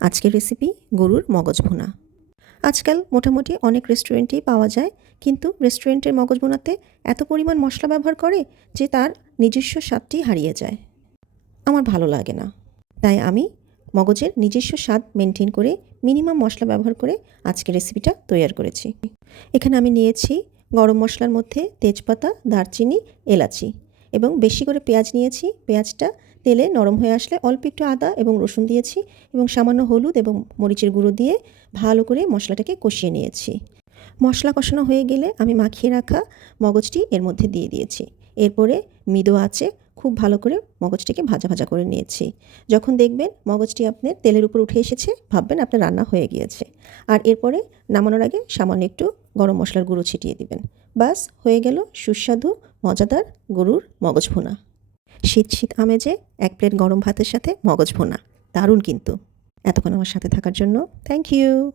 আজকের রেসিপি গরুর মগজ ভুনা। আজকাল মোটামুটি অনেক রেস্টুরেন্টেই পাওয়া যায়, কিন্তু রেস্টুরেন্টের মগজ ভুনাতে এত পরিমাণ মশলা ব্যবহার করে যে তার নিজস্ব স্বাদটি হারিয়ে যায়। আমার ভালো লাগে না। তাই আমি মগজের নিজস্ব স্বাদ মেনটেন করে মিনিমাম মশলা ব্যবহার করে আজকের রেসিপিটা তৈরি করেছি। এখানে আমি নিয়েছি গরম মশলার মধ্যে তেজপাতা, দারচিনি, এলাচি। এবং বেশি করে পেঁয়াজ নিয়েছি। পেঁয়াজটা তেলে নরম হয়ে আসলে অল্প একটু আদা এবং রসুন দিয়েছি এবং সামান্য হলুদ এবং মরিচের গুঁড়ো দিয়ে ভালো করে মশলাটাকে কষিয়ে নিয়েছি। মশলা কষানো হয়ে গেলে আমি মাখিয়ে রাখা মগজটি এর মধ্যে দিয়ে দিয়েছি। এরপরে মৃদু আছে খুব ভালো করে মগজটিকে ভাজা ভাজা করে নিয়েছি। যখন দেখবেন মগজটি আপনার তেলের উপর উঠে এসেছে, ভাববেন আপনার রান্না হয়ে গিয়েছে। আর এরপরে নামানোর আগে সামান্য একটু গরম মশলার গুঁড়ো ছিটিয়ে দিবেন। বাস হয়ে গেল সুস্বাদু মজাদার গরুর মগজ ভোনা। শীত শীত আমেজে এক প্লেট গরম ভাতের সাথে মগজ ভোনা। দারুণ কিন্তু। এতক্ষণ আমার সাথে থাকার জন্য থ্যাংক ইউ